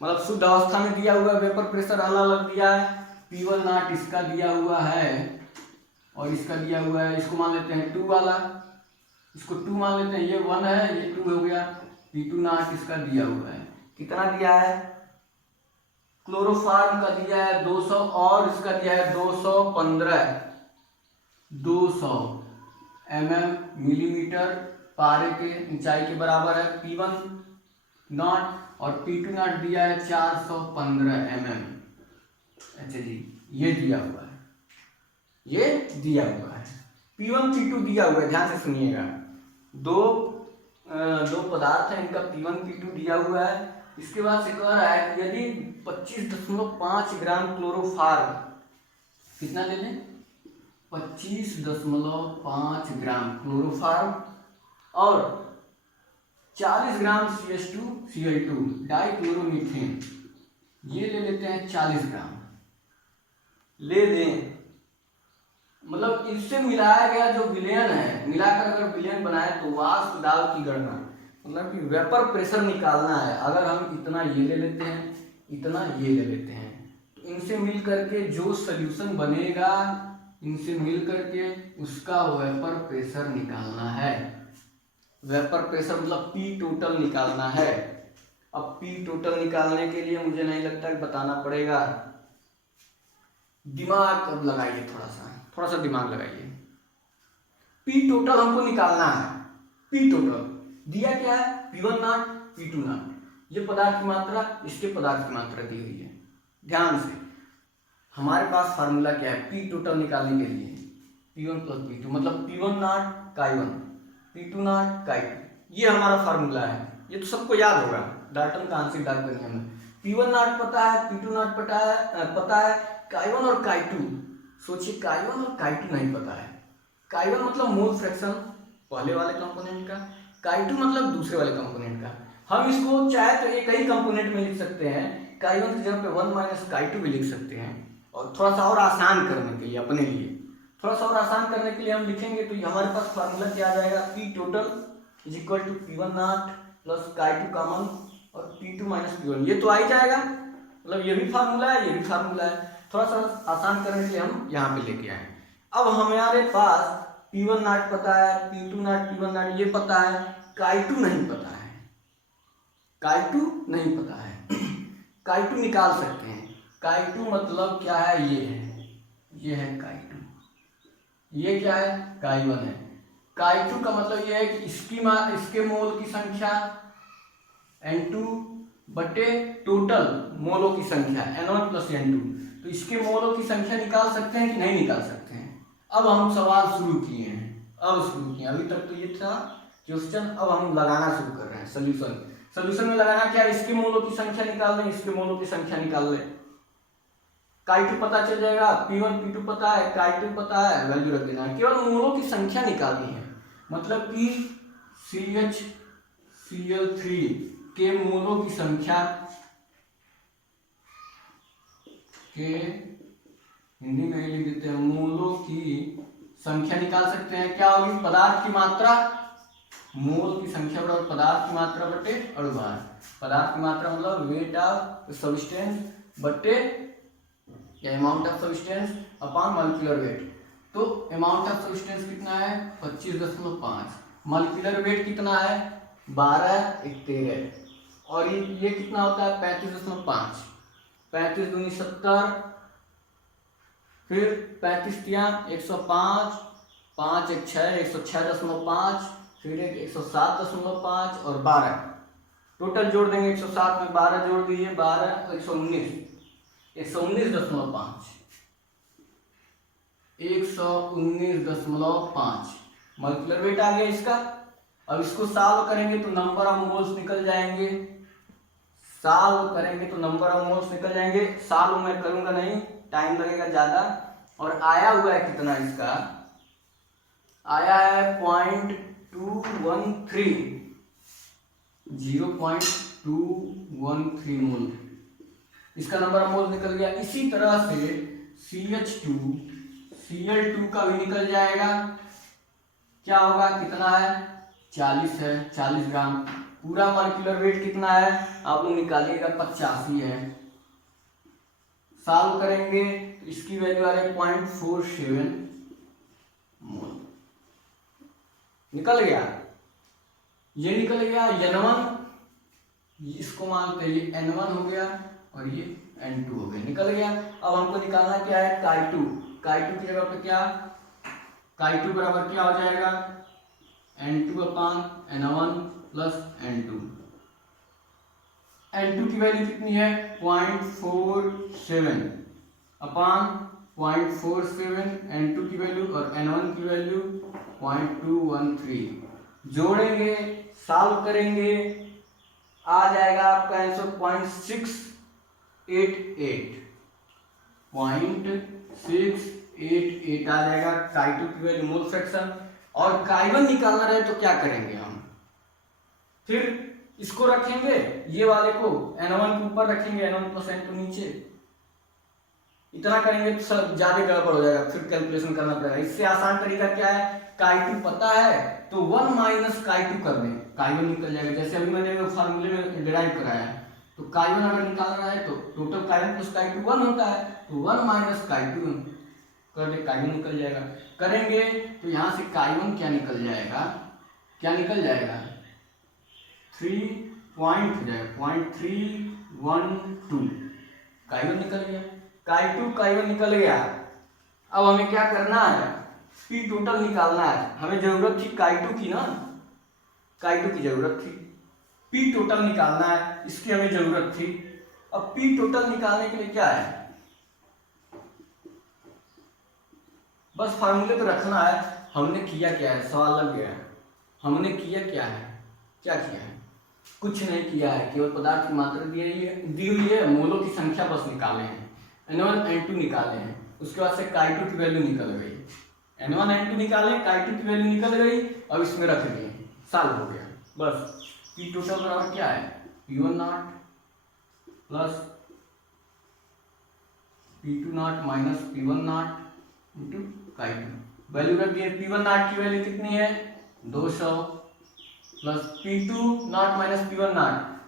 मतलब शुद्ध अवस्था में दिया हुआ वेपर प्रेशर अलग अलग दिया है। P1 नॉट इसका दिया हुआ है और इसका दिया हुआ है, इसको मान लेते हैं 2 वाला, इसको 2 मान लेते हैं, ये 1 है, ये 2 हो गया। P2 नॉट इसका दिया हुआ है, कितना दिया है? क्लोरोफार्म का दिया है 200 और इसका दिया है 200 mm मिलीमीटर पारे के ऊंचाई के बराबर है P1 नॉट, और P2 नॉट दिया है 415 mm। अच्छा जी, ये दिया हुआ है, ये दिया हुआ है, P1 P2 दिया हुआ है, ध्यान से सुनिएगा। दो पदार्थ है, इनका P1 P2 दिया हुआ है। इसके बाद से कह रहा है कि यदि 25.5 ग्राम क्लोरोफार्म, कितना ले लें? 25.5 ग्राम क्लोरोफार्म और 40 ग्राम CH2Cl2 डाइक्लोरोमीथेन, ये ले लेते हैं 40 ग्राम ले लें। मतलब इससे मिलाया गया जो विलयन है, मिलाकर अगर विलयन बनाए तो वाष्प दाब की गणना, मतलब कि वेपर प्रेशर निकालना है। अगर हम इतना ये ले लेते हैं, इतना ये ले लेते हैं, तो इनसे मिल करके जो सॉल्यूशन बनेगा, इनसे मिल करके उसका वेपर प्रेशर निकालना है। वेपर प्रेशर मतलब P टोटल निकालना है। अब P टोटल निकालने के लिए मुझे नहीं लगता कि बताना पड़ेगा, दिमाग अब लगाइए, थोड़ा सा दिमाग लगाइए। P टोटल हमको निकालना है। P टोटल दिया क्या है? P1 नॉट P2 नॉट, ये पदार्थ की मात्रा, इसके पदार्थ की मात्रा दी हुई है। ध्यान से, हमारे पास फार्मूला क्या है P टोटल निकालने के लिए? P1 प्लस P2, मतलब P1 naught Chi1, P2 naught Chi2, ये हमारा फार्मूला है। ये तो सबको याद होगा, डाल्टन का आंशिक दाब नियम है। P1 नॉट पता है, P2 नॉट पता है, Chi1 और Chi2, सोचिए Chi1 और Chi2 नहीं पता है। Chi1 मतलब मोल फ्रैक्शन पहले वाले कंपोनेंट का, Chi2 मतलब दूसरे वाले कंपोनेंट का। हम इसको चाहे तो एक ही कंपोनेंट में लिख सकते हैं, Chi1 की जगह पे 1 माइनस Chi2 भी लिख सकते हैं। और थोड़ा सा और आसान करने के लिए, अपने लिए थोड़ा सा और आसान करने के लिए हम लिखेंगे तो हमारे पास फार्मूला क्या आ जाएगा? P total is equal to P1 naught plus Chi2 common और P2 माइनस P1, ये तो आ ही जाएगा। मतलब ये भी फार्मूला है, ये भी फार्मूला है। थोड़ा सा आसान करने के लिए हम यहाँ पे लेके आए। अब हमारे पास P1 नॉट पता है, P2 नॉट, P1 नॉट ये पता है, Chi2 नहीं पता है, Chi2 नहीं पता है। Chi2 निकाल सकते हैं। Chi2 मतलब क्या है? ये है Chi2। ये क्या है? Chi1 है। Chi2 का मतलब ये है कि इसके मोल की संख्या N2 बटे टोटल मोलों की संख्या N1 प्लस N2, तो इसके मोलों की संख्या निकाल सकते हैं कि नहीं निकाल सकते हैं? अब हम सवाल शुरू किए हैं, अभी तक तो ये था क्वेश्चन, अब हम लगाना शुरू कर रहे हैं सोल्यूशन में लगाना क्या? इसके मोलों की संख्या निकाल लें, इसके मोलों की संख्या निकाल लें। Chi2 पता चल जाएगा, P1 P2 पता है, Chi2 पता है, वैल्यू रख देना है। केवल मोलों की संख्या निकालनी है, मतलब कि CHCl3 के मोलों की संख्या के हिंदी में लिख देते हैं, मोलों की संख्या निकाल सकते हैं। क्या होगी? पदार्थ की मात्रा, मोल की संख्या बराबर पदार्थ की मात्रा बटे अणुभार। पदार्थ की मात्रा मतलब वेट ऑफ सब्सटेंस बटे या amount of substance upon molecular weight. तो अमाउंट ऑफ सब्सटेंस कितना है? 25.5। मॉलिक्यूलर वेट कितना है? 12 1 13। और ये कितना होता है? 35.5। 35 दूनी 70, फिर 35 तिया 105, 5 1 6, 106.5, फिर 107.5 और 12, टोटल जोड़ देंगे 107 में 12 जोड़ दीजिए, 12 119, 119.5, 119.5 मॉलिक्यूलर वेट आ गया इसका। अब इसको सॉल्व करेंगे तो नंबर ऑफ मोल्स निकल जाएंगे सॉल्व करेंगे तो नंबर ऑफ मोल्स निकल जाएंगे। सॉल्व मैं करूंगा नहीं, टाइम लगेगा ज्यादा। और आया हुआ है कितना इसका, आया है 0.213, 0.213 मोल। इसका नंबर ऑफ मोल्स निकल गया। इसी तरह से CH2 Cl2 का भी निकल जाएगा। क्या होगा, कितना है, 40 है, 40 ग्राम। पूरा मॉलिक्यूलर वेट कितना है आप लोग निकालिएगा, 85 है। सॉल्व करेंगे तो इसकी वैल्यू आ रही है 0.47 मोल। निकल गया, ये निकल गया N1, इसको मानते हैं ये N1 हो गया और ये N2 हो गया, निकल गया। अब हमको निकालना क्या है, Chi2। Chi2 की जगह पे क्या, Chi2 बराबर क्या हो जाएगा, N2/N1 प्लस N2। N2 की वैल्यू कितनी है 0.47 अपान 0.47, N2 की वैल्यू और N1 की वैल्यू 0.213। जोड़ेंगे, सॉल्व करेंगे, आ जाएगा आपका आंसर 0.688 आ जाएगा Chi2 की वैल्यू मोल फ्रैक्शन। और Chi1 निकालना रहे तो क्या करेंगे हम, फिर इसको रखेंगे, ये वाले को N1 के ऊपर रखेंगे, N1 प्लस N2 नीचे। इतना करेंगे तो सब ज्यादा गड़बड़ हो जाएगा, फिर कैलकुलेशन करना पड़ेगा। इससे आसान तरीका क्या है, Chi2 पता है तो 1 माइनस Chi2 कर दें, Chi1 निकल जाएगा। जैसे अभी मैंने फार्मूले में डिराइव कराया है, तो Chi1 अगर निकालना है तो टोटल Chi1 प्लस Chi2 1 होता है, तो 1 माइनस Chi2 कर दे, Chi1 निकल जाएगा। करेंगे तो यहाँ से Chi1 क्या निकल जाएगा, क्या निकल जाएगा 0.312 Chi1 निकल गया। Chi1 निकल गया। अब हमें क्या करना है, P टोटल निकालना है। हमें जरूरत थी Chi2 की ना, Chi2 की जरूरत थी, P टोटल निकालना है, इसकी हमें जरूरत थी। अब P टोटल निकालने के लिए क्या है, बस फार्मूले तो रखना है। हमने किया क्या है, सवाल लग गया, हमने किया क्या है, क्या किया है, कुछ नहीं किया है, केवल पदार्थ की मात्रा दी हुई है, मोलों की संख्या बस निकाले हैं, N1 N2 निकाले हैं, उसके बाद से Chi2 की वैल्यू निकल गई, N1 N2 निकाले, Chi2 की वैल्यू निकल गई, अब इसमें रख दिए, सॉल्व हो गया। बस P टोटल बराबर क्या है, P1 plus P2 minus P1 into Chi2। Value रख दिए, P1 की वैल्यू कितनी है 200 plus P2 minus P1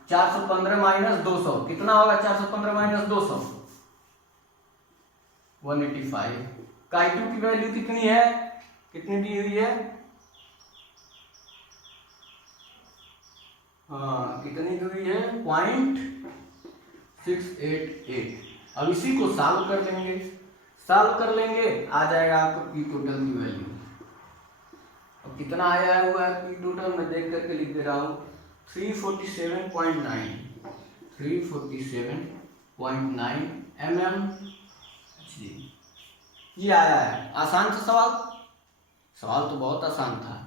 415 minus 200 कितना होगा, 415 माइनस 200 185। Chi2 की वैल्यू कितनी है, कितनी दी हुई है, हाँ कितनी दी हुई है 0.688। अब इसी को सॉल्व कर लेंगे, सॉल्व कर लेंगे, आ जाएगा आपको P टोटल की वैल्यू। अब कितना आया हुआ है P टोटल, मैं देख करके लिख दे रहा हूँ 347.9 mm। ये आया है। आसान था सवाल, सवाल तो बहुत आसान था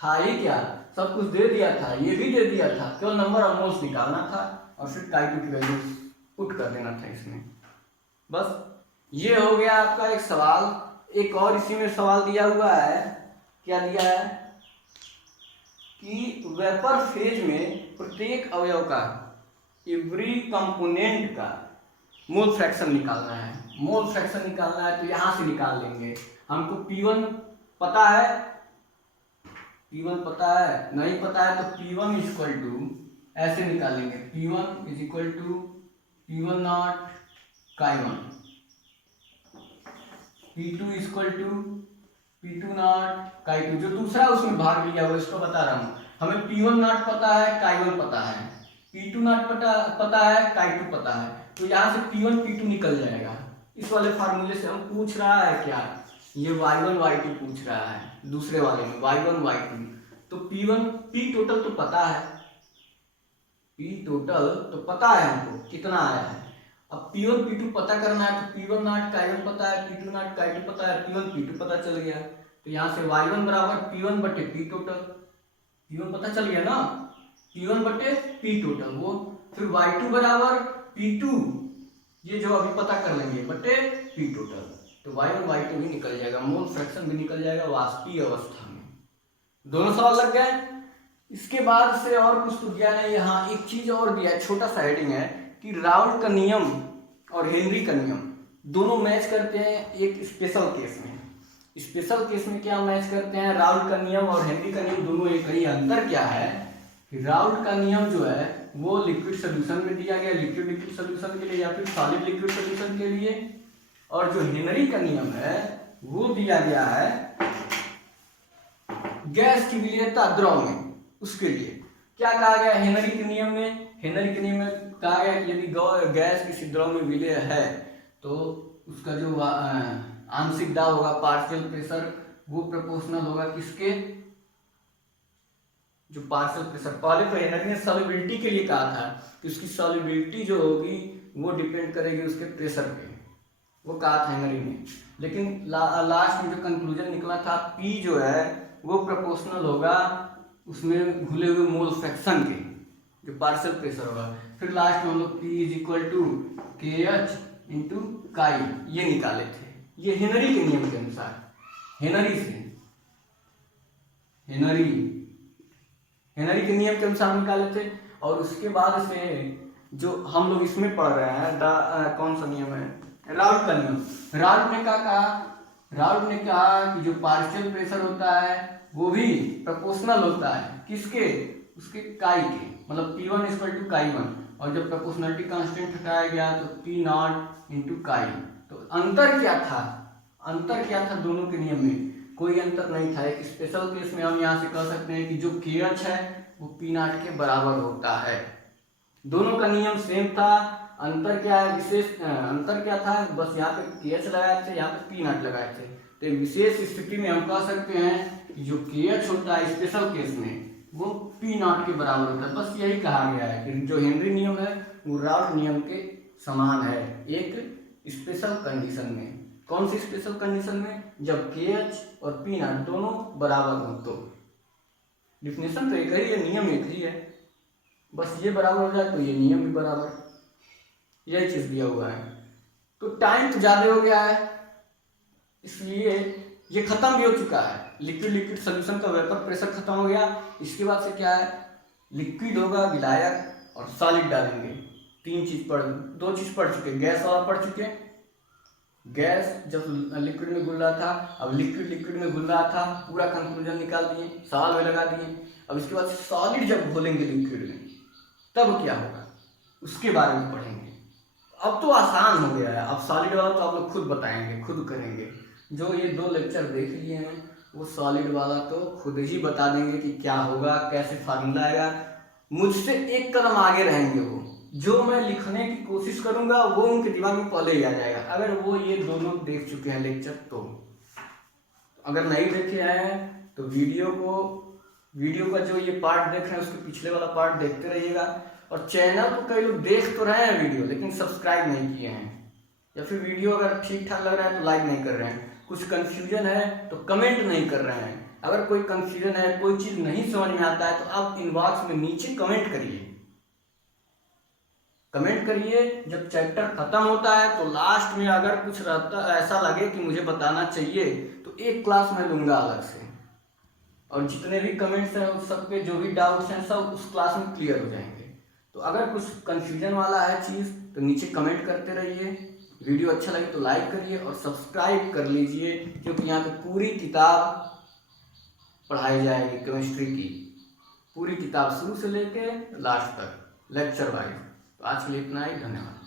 ही क्या, सब कुछ दे दिया था, ये भी दे दिया था, केवल नंबर ऑफ मोल्स निकालना था और फिर Chi2 की वैल्यू पुट कर देना था इसमें। बस ये हो गया आपका एक सवाल। एक और इसी में सवाल दिया हुआ है, क्या दिया है कि वेपर फेज में प्रत्येक अवयव का, एवरी कंपोनेंट का मोल फ्रैक्शन निकालना है। मोल फ्रैक्शन निकालना है तो यहां से निकाल लेंगे। हमको P1 पता है, P1 पता है, नहीं पता है तो P1 इक्वल टू ऐसे निकालेंगे, P1 is equal to P1 naught Chi1, P2 equal to P2 naught Chi2। जो दूसरा उसमें भाग लिया वो इसको बता रहा हूँ। हमें P1 नॉट पता है, Chi1 पता है, P2 नॉट पता है, Chi2 पता है, तो यहाँ से P1 P2 निकल जाएगा। इस वाले फार्मूले से हम पूछ रहा है क्या, ये y1 y2 पूछ रहा है, दूसरे वाले में y1 y2। तो P1 P टोटल तो पता है, P टोटल तो पता है हमको कितना आया है। अब P1 P2 पता करना है तो P1 नॉट Chi1 पता है, P2 नॉट Chi2 पता है, P1 P2 पता चल गया। तो यहाँ से y1 बराबर P1 बटे P टोटल, P1 पता चल गया ना, P1 बटे P टोटल, वो फिर y2 बराबर P2, ये जो अभी पता कर लेंगे, बटे P टोटल। तो y1 y2 भी निकल जाएगा, मोल फ्रैक्शन भी निकल जाएगा वाष्पीय अवस्था में। दोनों सवाल लग गए। इसके बाद से और कुछ तो दिया नहीं। यहाँ एक चीज और दिया है, छोटा सा हेडिंग है कि राउल्ट का नियम और हेनरी का नियम दोनों मैच करते हैं एक स्पेशल केस में। स्पेशल केस में क्या मैच करते हैं, राउल्ट का नियम और हेनरी का नियम दोनों एक ही। अंतर क्या है कि राउल्ट का नियम जो है वो लिक्विड सोल्यूशन में दिया गया, लिक्विड लिक्विड सोल्यूशन के लिए या फिर सॉलिड लिक्विड सोल्यूशन के लिए, और जो हेनरी का नियम है वो दिया गया है गैस की विलेयता द्रव में, उसके लिए। क्या कहा गया हेनरी के नियम में? हेनरी के नियम में कहा गया कि यदि गैस किसी द्रव में विलेय है तो उसका जो आंशिक दाब होगा, पार्शियल प्रेशर, वो प्रोपोर्शनल होगा किसके, जो पार्शियल प्रेशर। पहले तो हेनरी ने सॉल्युबिलिटी के लिए कहा था कि उसकी सॉल्युबिलिटी जो होगी वो डिपेंड करेगी उसके प्रेशर पे, वो कहा था हेनरी ने। लेकिन लास्ट में जो कंक्लूजन निकला था, पी जो है वो प्रोपोर्शनल होगा उसमें घुले हुए मोल फ्रैक्शन के, जो पार्शियल प्रेशर होगा। फिर लास्ट में हम लोग P is equal to KH into chi ये निकाले थे, ये हेनरी के नियम के अनुसार, हेनरी के नियम के अनुसार निकाले थे। और उसके बाद से जो हम लोग इसमें पढ़ रहे हैं, कौन सा नियम है, राउल्ट का नियम। राउल्ट ने क्या कहा, राउल्ट ने कहा कि जो पार्शियल प्रेशर होता है वो भी प्रोपोर्शनल होता है किसके, उसके काई के, मतलब P1 इक्वल टू काई1। और जब प्रोपोर्शनलिटी कांस्टेंट हटाया गया तो P0 इंटू काई। तो अंतर क्या था, अंतर क्या था दोनों के नियम में? कोई अंतर नहीं था। एक स्पेशल केस में हम यहाँ से कह सकते हैं कि जो KH है वो P0 के बराबर होता है। दोनों का नियम सेम था। अंतर क्या है, विशेष अंतर क्या था, बस यहाँ पे KH लगाए थे, यहाँ पे P0 लगाए थे। तो विशेष स्थिति में हम कह सकते हैं कि जो KH होता है स्पेशल केस में वो P0 के बराबर होता है। बस यही कहा गया है कि जो हेनरी नियम है वो राउल्ट नियम के समान है एक स्पेशल कंडीशन में। कौन सी स्पेशल कंडीशन में? जब KH और P0 दोनों बराबर हो तो। डिफिनेशन तो एक ही है, नियम एक ही है, बस ये बराबर हो जाए तो ये नियम भी बराबर, यही चीज दिया हुआ है। तो टाइम तो ज्यादा हो गया है इसलिए ये खत्म भी हो चुका है। लिक्विड लिक्विड सोल्यूशन का वेपर प्रेशर खत्म हो गया। इसके बाद से क्या है, लिक्विड होगा, विलायक और सॉलिड डालेंगे। दो चीज पढ़ चुके, गैस वाला पढ़ चुके। गैस जब लिक्विड में घुल रहा था, अब लिक्विड लिक्विड में घुल रहा था, पूरा कंक्लूजन निकाल दिए, सवाल में लगा दिए। अब इसके बाद सॉलिड जब घोलेंगे लिक्विड में तब क्या होगा उसके बारे में पढ़ेंगे। अब तो आसान हो गया है, अब सॉलिड वाला तो आप लोग खुद बताएंगे, खुद करेंगे। जो ये 2 लेक्चर देख लिए हैं वो सॉलिड वाला तो खुद ही बता देंगे कि क्या होगा, कैसे फार्मूला आएगा। मुझसे एक कदम आगे रहेंगे वो, जो मैं लिखने की कोशिश करूंगा वो उनके दिमाग में पहले ही आ जाएगा, अगर वो ये दोनों देख चुके हैं लेक्चर तो। अगर नहीं देखे हैं तो वीडियो का जो ये पार्ट देख रहे हैं उसके पिछले वाला पार्ट देखते रहिएगा। और चैनल को कई लोग देख तो रहे हैं वीडियो लेकिन सब्सक्राइब नहीं किए हैं, या फिर वीडियो अगर ठीक ठाक लग रहा है तो लाइक नहीं कर रहे हैं, कुछ कंफ्यूजन है तो कमेंट नहीं कर रहे हैं। अगर कोई कंफ्यूजन है, कोई चीज नहीं समझ में आता है तो आप इनबॉक्स में नीचे कमेंट करिए, जब चैप्टर खत्म होता है तो लास्ट में अगर कुछ रहता ऐसा लगे कि मुझे बताना चाहिए तो एक क्लास में लूंगा अलग से, और जितने भी कमेंट्स हैं उस सबके जो भी डाउट्स हैं सब उस क्लास में क्लियर हो जाएंगे। तो अगर कुछ कंफ्यूजन वाला है चीज तो नीचे कमेंट करते रहिए। वीडियो अच्छा लगे तो लाइक करिए और सब्सक्राइब कर लीजिए, क्योंकि यहाँ पे पूरी किताब पढ़ाई जाएगी केमिस्ट्री की, पूरी किताब शुरू से लेके लास्ट तक लेक्चर वाइज। तो आज के लिए इतना ही, धन्यवाद।